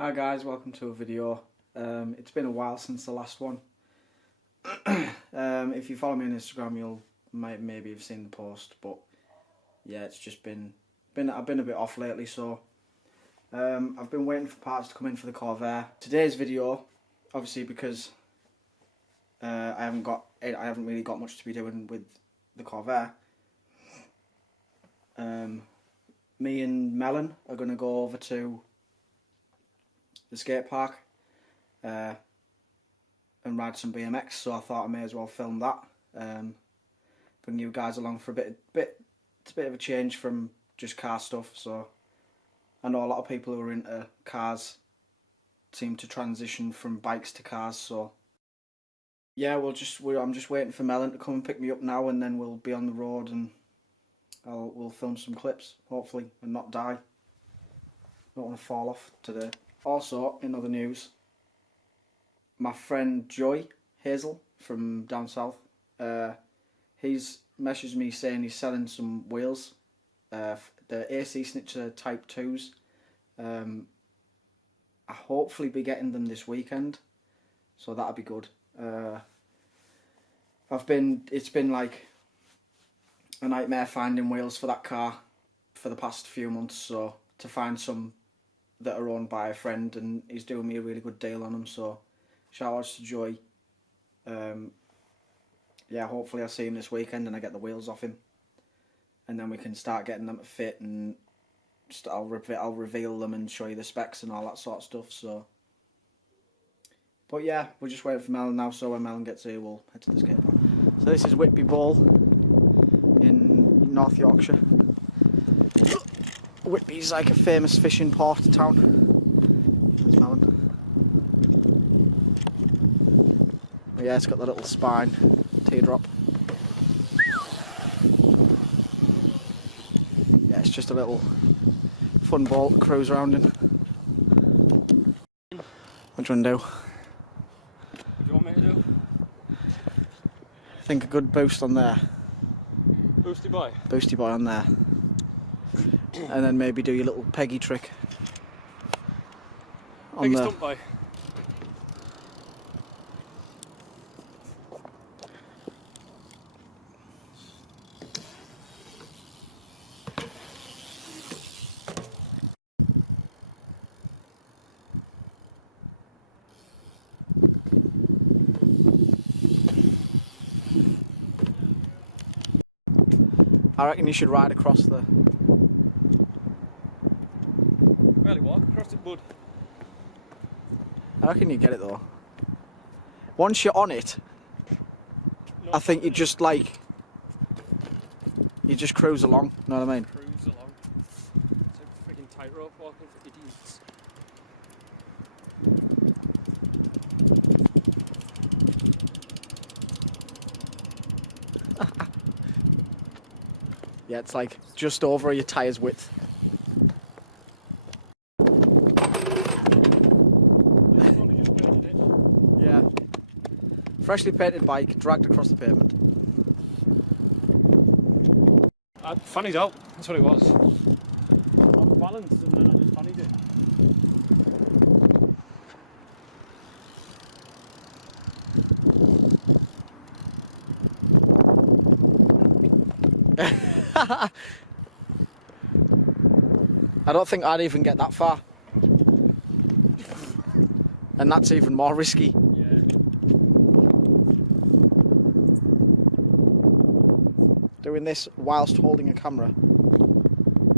Hi guys, welcome to a video. It's been a while since the last one. If you follow me on Instagram, you'll maybe have seen the post, but yeah, it's just I've been a bit off lately, so I've been waiting for parts to come in for the Corvair. Today's video, obviously because I haven't really got much to be doing with the Corvair. Me and Melon are going to go over to the skate park and ride some BMX, so I thought I may as well film that. Bring you guys along for it's a bit of a change from just car stuff. So I know a lot of people who are into cars seem to transition from bikes to cars. So yeah, I'm just waiting for Melon to come and pick me up now, and then we'll be on the road and we'll film some clips, hopefully, and not die. Don't want to fall off today. Also, in other news, my friend Joy Hazel from down south, he's messaged me saying he's selling some wheels, the AC Snitcher Type 2s. I'll hopefully be getting them this weekend, so that'll be good. It's been like a nightmare finding wheels for that car for the past few months, so to find some that are owned by a friend, and he's doing me a really good deal on them, so shout outs to Joy. Yeah, hopefully I see him this weekend and I get the wheels off him, and then we can start getting them to fit, and I'll reveal them and show you the specs and all that sort of stuff. So, but yeah, we're just waiting for Melon now, so when Melon gets here we'll head to the skate park. So this is Whitby Bowl in North Yorkshire. Whitby's like a famous fishing port town. There's Melon. But yeah, it's got the little spine teardrop. Yeah, it's just a little fun boat to cruise around in. What do you want to do? What do you want me to do? I think a good boost on there. Boosty boy? Boosty boy on there. And then maybe do your little peggy trick. Peggy stunt boy. I reckon you should ride across the... Really walk across the bud. I reckon you get it though. Once you're on it, I think you just cruise along, you know what I mean? Cruise along. It's a freaking tightrope walking for idiots. Yeah, it's like just over your tyre's width. Yeah. Freshly painted bike, dragged across the pavement. Fanny's out, that's what it was. Balance, and then I just fannied it. I don't think I'd even get that far. And that's even more risky. Yeah. Doing this whilst holding a camera,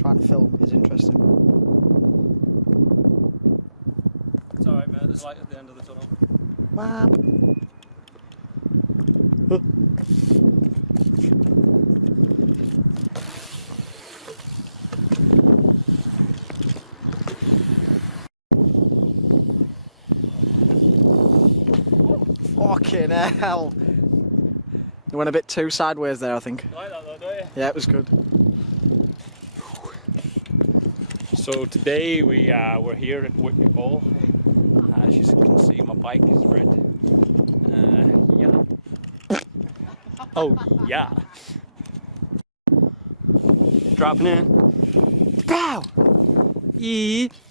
trying to film, is interesting. It's alright mate, there's light at the end of the tunnel. Wow. Fucking hell. You went a bit too sideways there, I think. You like that though, don't you? Yeah, it was good. So today we're here in Whitby Bowl. As you can see, my bike is red. Yeah. Oh yeah. Dropping in. Pow!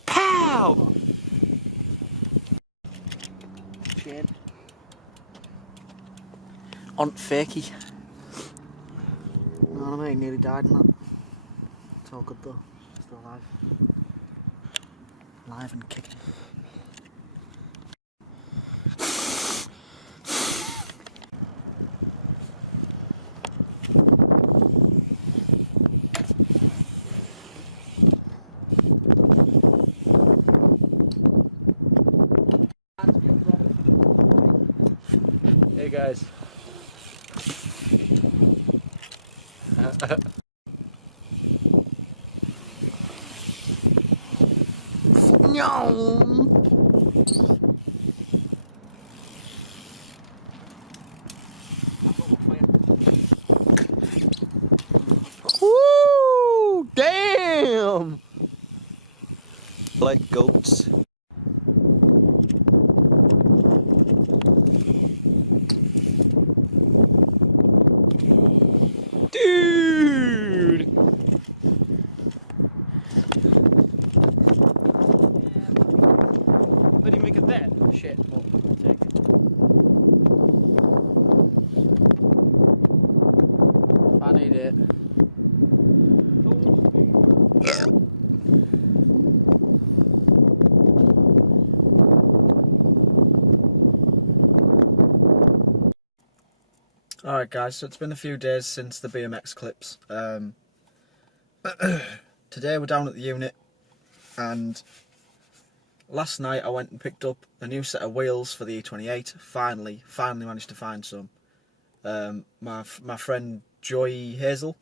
Pow! on fakey. You know what I mean? Nearly died in that. It's all good though. Still alive. Alive and kicking. Hey guys. Woo! Damn! Like goats. Dude! How do you make it then? Shit. I need it. Alright guys, so it's been a few days since the BMX clips. Today we're down at the unit, and last night I went and picked up a new set of wheels for the E28. Finally managed to find some. My friend Joy Hazel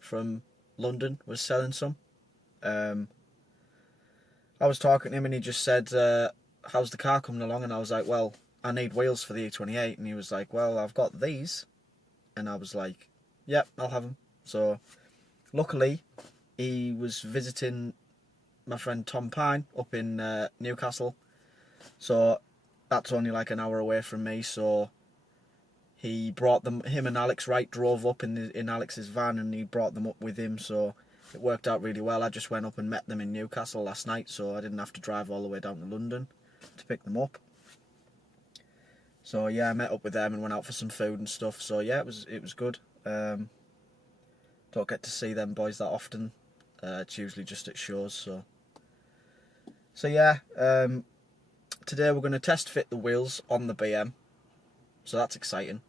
from London was selling some. I was talking to him and he just said, how's the car coming along? And I was like, well, I need wheels for the E28. And he was like, well, I've got these. And I was like, yep, I'll have them. So luckily he was visiting my friend Tom Pine up in Newcastle, so that's only like an hour away from me. So he brought them, him and Alex Wright drove up in Alex's van, and he brought them up with him, so it worked out really well. I just went up and met them in Newcastle last night, so I didn't have to drive all the way down to London to pick them up. So yeah, I met up with them and went out for some food and stuff. So yeah, it was good. Don't get to see them boys that often. It's usually just at shows. So yeah, today we're going to test fit the wheels on the BM. So that's exciting.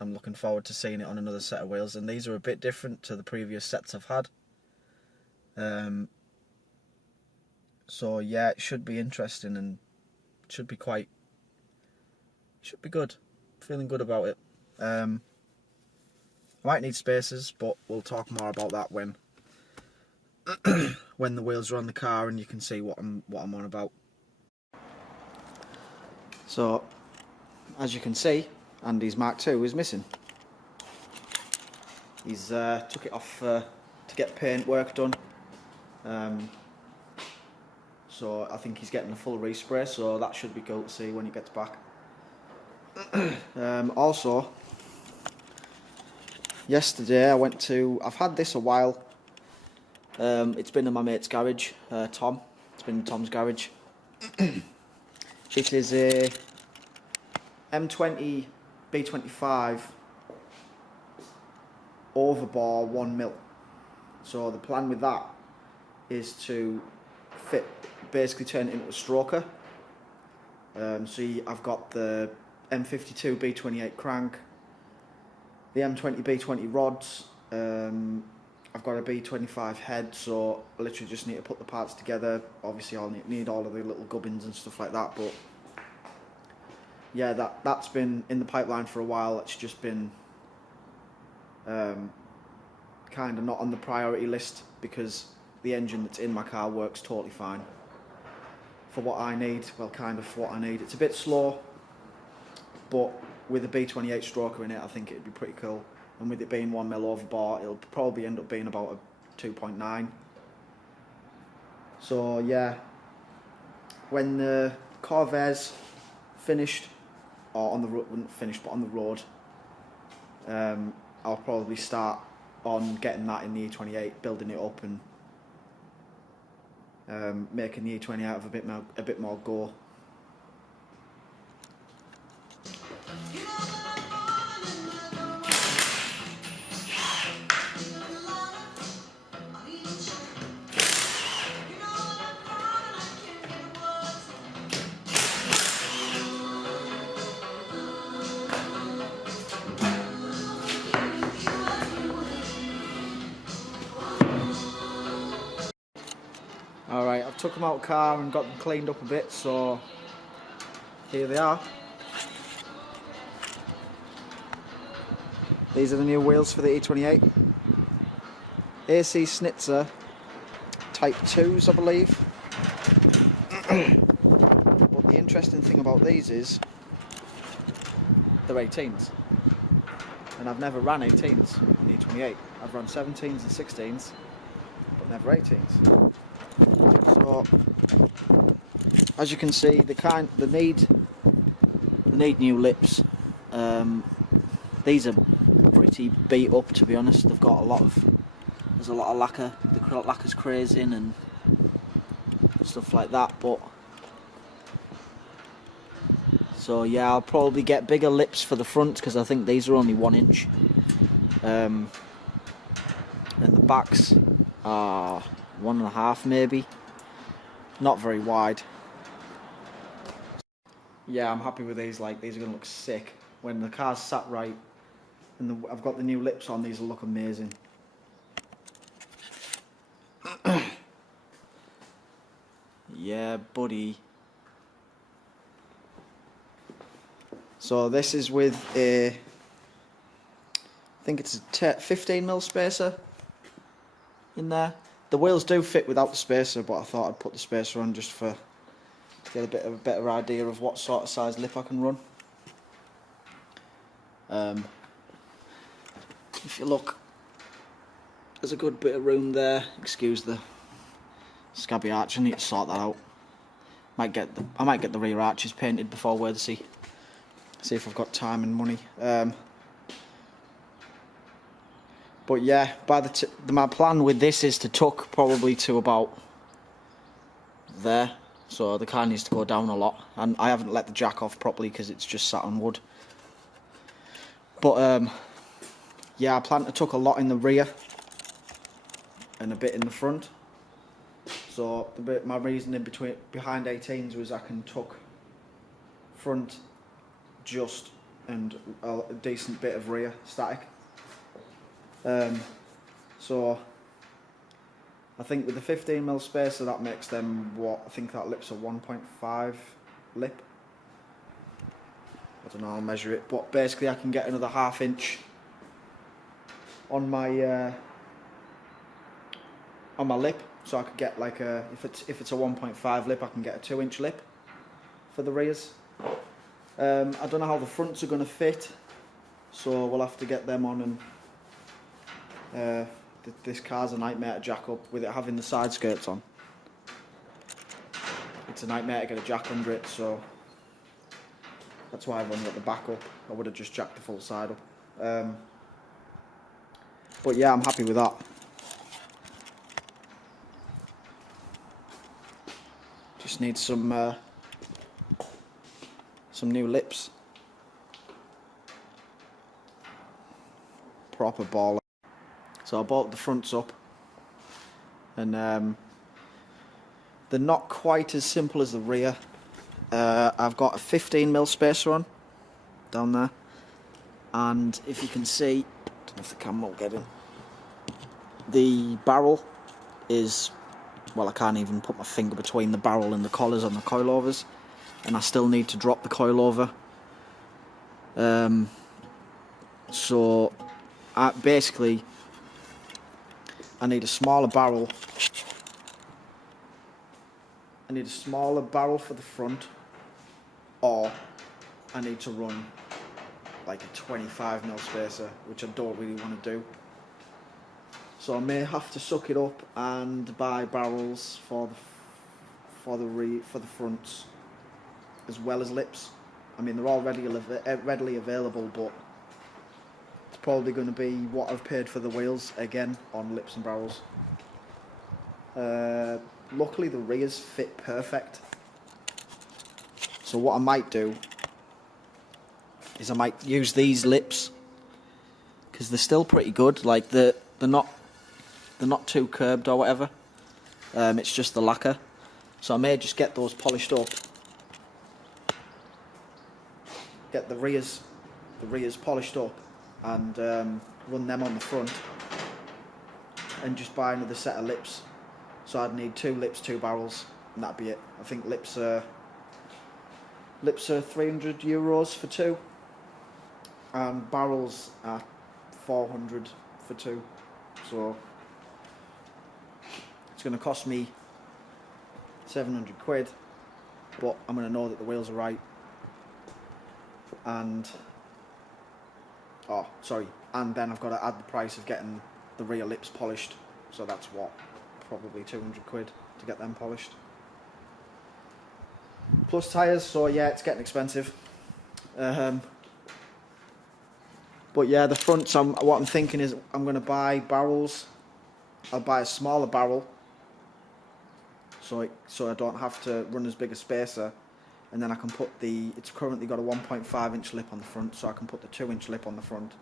I'm looking forward to seeing it on another set of wheels, and these are a bit different to the previous sets I've had. So yeah, it should be interesting and should be good. Feeling good about it. I might need spacers, but we'll talk more about that when when the wheels are on the car and you can see what I'm on about. So, as you can see, Andy's Mark II is missing. He's took it off to get paint work done. So I think he's getting a full respray, so that should be cool to see when he gets back. Also, yesterday I've had this a while. It's been in my mate's garage, Tom. It's been in Tom's garage. It is a M20 B25 overbore 1mm. So the plan with that is to basically turn it into a stroker. I've got the M52 B28 crank, the M20 B20 rods. I've got a B25 head, so I literally just need to put the parts together. Obviously I'll need all of the little gubbins and stuff like that, but yeah, that's been in the pipeline for a while. It's just been kind of not on the priority list because the engine that's in my car works totally fine for what I need. Well, kind of for what I need. It's a bit slow, but with a B28 stroker in it, I think it'd be pretty cool. And with it being 1mm overbore, it'll probably end up being about a 2.9. So yeah, when the Corvaire's finished, or on the road, not finished, but on the road, I'll probably start on getting that in the E28, building it up and making the E20 out of a bit more go. took them out of the car and got them cleaned up a bit, so here they are. These are the new wheels for the E28. AC Schnitzer Type 2s, I believe. But the interesting thing about these is they're 18s. And I've never ran 18s in the E28. I've run 17s and 16s, but never 18s. So, as you can see, they need new lips. These are pretty beat up, to be honest. They've got there's a lot of lacquer. The lacquer's crazing and stuff like that. But so yeah, I'll probably get bigger lips for the front because I think these are only 1 inch, and the backs are 1.5 maybe. Not very wide. Yeah, I'm happy with these. Like, these are gonna look sick when the car's sat right, and I've got the new lips on. These will look amazing. Yeah, buddy. So this is with a, I think it's a 15mm spacer in there. The wheels do fit without the spacer, but I thought I'd put the spacer on just to get a bit of a better idea of what sort of size lip I can run. If you look, there's a good bit of room there. Excuse the scabby arch, I need to sort that out. I might get the rear arches painted before Worthsea. See if I've got time and money. But yeah, my plan with this is to tuck probably to about there. So the car needs to go down a lot, and I haven't let the jack off properly because it's just sat on wood. But yeah, I plan to tuck a lot in the rear and a bit in the front. So my reasoning behind 18s was I can tuck front just and a decent bit of rear static. So I think with the 15mm spacer, that makes them what I think that lip's a 1.5 lip. I don't know, I'll measure it, but basically I can get another 1/2 inch on my lip. So I could get like if it's a 1.5 lip, I can get a 2-inch lip for the rears. I don't know how the fronts are going to fit, so we'll have to get them on. And this car's a nightmare to jack up with it having the side skirts on. It's a nightmare to get a jack under it, so that's why I've only got the back up. I would have just jacked the full side up. But yeah, I'm happy with that. Just need some new lips. Proper baller. So I bought the fronts up, and they're not quite as simple as the rear. I've got a 15mm spacer on down there, and if you can see, I don't know if the camera will get in, the barrel is, well, I can't even put my finger between the barrel and the collars on the coilovers, and I still need to drop the coilover. So basically I need a smaller barrel. I need a smaller barrel for the front, or I need to run like a 25mm spacer, which I don't really want to do. So I may have to suck it up and buy barrels for the fronts as well as lips. I mean, they're all readily available, but it's probably going to be what I've paid for the wheels again on lips and barrels. Luckily the rears fit perfect, so what I might do is I might use these lips because they're still pretty good. Like they're not too curbed or whatever. It's just the lacquer, so I may just get those polished up, get the rears polished up, and run them on the front, and just buy another set of lips. So I'd need 2 lips, 2 barrels, and that'd be it. I think lips are €300 for two, and barrels are 400 for two. So it's going to cost me 700 quid, but I'm going to know that the wheels are right. And and then I've got to add the price of getting the rear lips polished, so that's what, probably 200 quid to get them polished, plus tyres. So yeah, it's getting expensive. But yeah, the fronts, what I'm thinking is I'm going to buy barrels. I'll buy a smaller barrel, so I don't have to run as big a spacer, and then I can put it's currently got a 1.5 inch lip on the front, so I can put the 2 inch lip on the front,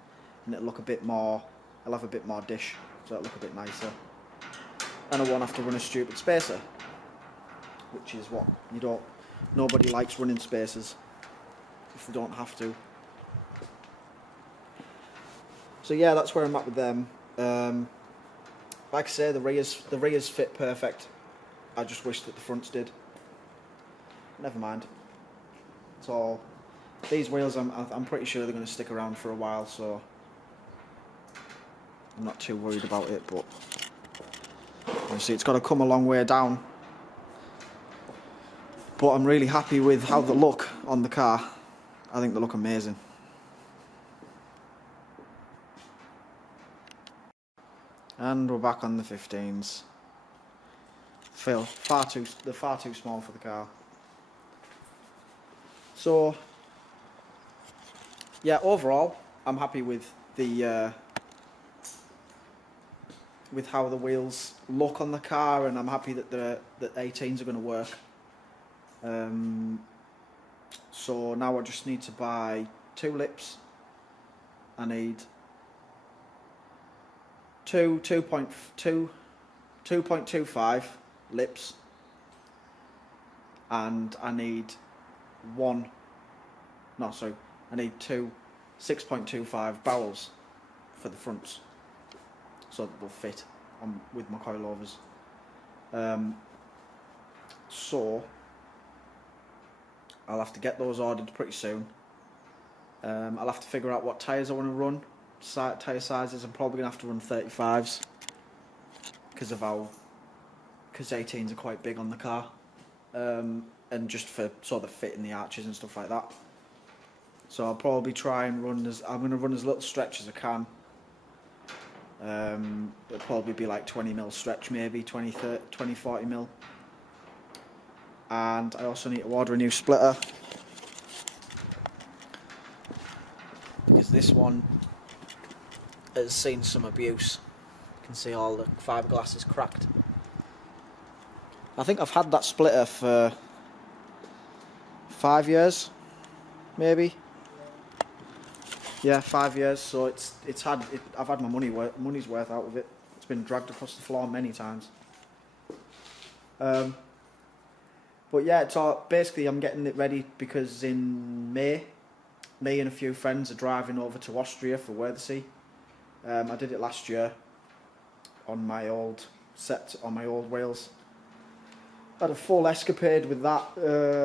and it'll look a bit more, I'll have a bit more dish, so it'll look a bit nicer, and I won't have to run a stupid spacer, which is what nobody likes running spacers if they don't have to. So yeah, that's where I'm at with them. Like I say, the rears fit perfect. I just wish that the fronts did. Never mind. So these wheels, I'm pretty sure they're going to stick around for a while, so I'm not too worried about it. But obviously, it's got to come a long way down. But I'm really happy with how they look on the car. I think they look amazing. And we're back on the 15s. They're far too small for the car. So yeah, overall, I'm happy with with how the wheels look on the car, and I'm happy that the 18s are going to work. So now I just need to buy 2 lips. I need 2.25 lips, and I need I need 2 6.25 barrels for the fronts, so that they'll fit with my coilovers. So I'll have to get those ordered pretty soon. I'll have to figure out what tyres I want to run. Tyre sizes, I'm probably going to have to run 35s because 18s are quite big on the car, and just for sort of fit in the arches and stuff like that. So I'll probably try and I'm going to run as little stretch as I can. It'll probably be like 20mm stretch, maybe 40mm. And I also need to order a new splitter, because this one has seen some abuse. You can see all the fiberglass is cracked. I think I've had that splitter for 5 years, maybe. Yeah, 5 years. So I've had my money's worth out of it. It's been dragged across the floor many times. But yeah, basically I'm getting it ready because in May, me and a few friends are driving over to Austria for Whitby. I did it last year on my old wheels. Had a full escapade with that.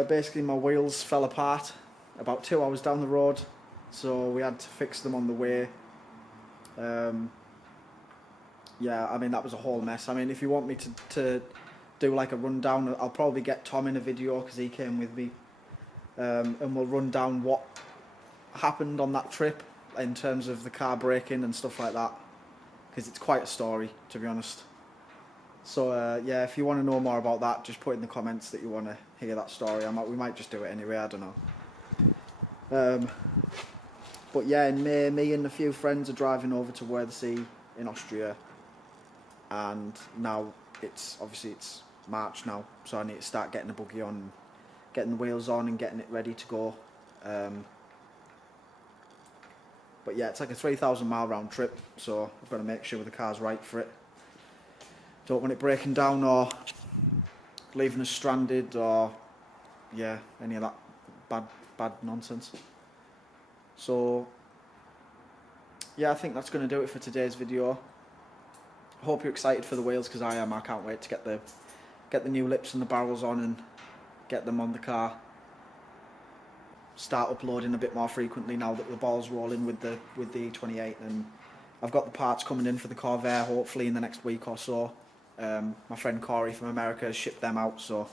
Basically my wheels fell apart about 2 hours down the road, so we had to fix them on the way. Yeah, I mean, that was a whole mess. I mean, if you want me to do like a rundown, I'll probably get Tom in a video because he came with me, and we'll run down what happened on that trip in terms of the car breaking and stuff like that, because it's quite a story, to be honest. So yeah, if you want to know more about that, just put in the comments that you want to hear that story. We might just do it anyway, I don't know. But yeah, in May, me and a few friends are driving over to Whitby in Austria, and now it's March now, so I need to start getting the buggy on, getting the wheels on and getting it ready to go. But yeah, it's like a 3,000 mile round trip, so I've got to make sure the car's right for it. Don't want it breaking down or leaving us stranded, or yeah, any of that bad nonsense. So yeah, I think that's going to do it for today's video. Hope you're excited for the wheels, because I am. I can't wait to get get the new lips and the barrels on and get them on the car. Start uploading a bit more frequently now that the ball's rolling with the E28, and I've got the parts coming in for the Corvair hopefully in the next week or so. My friend Corey from America has shipped them out, so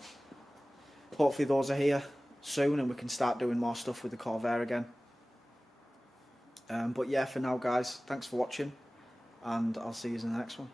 hopefully those are here soon and we can start doing more stuff with the Corvair again. But yeah, for now guys, thanks for watching and I'll see you in the next one.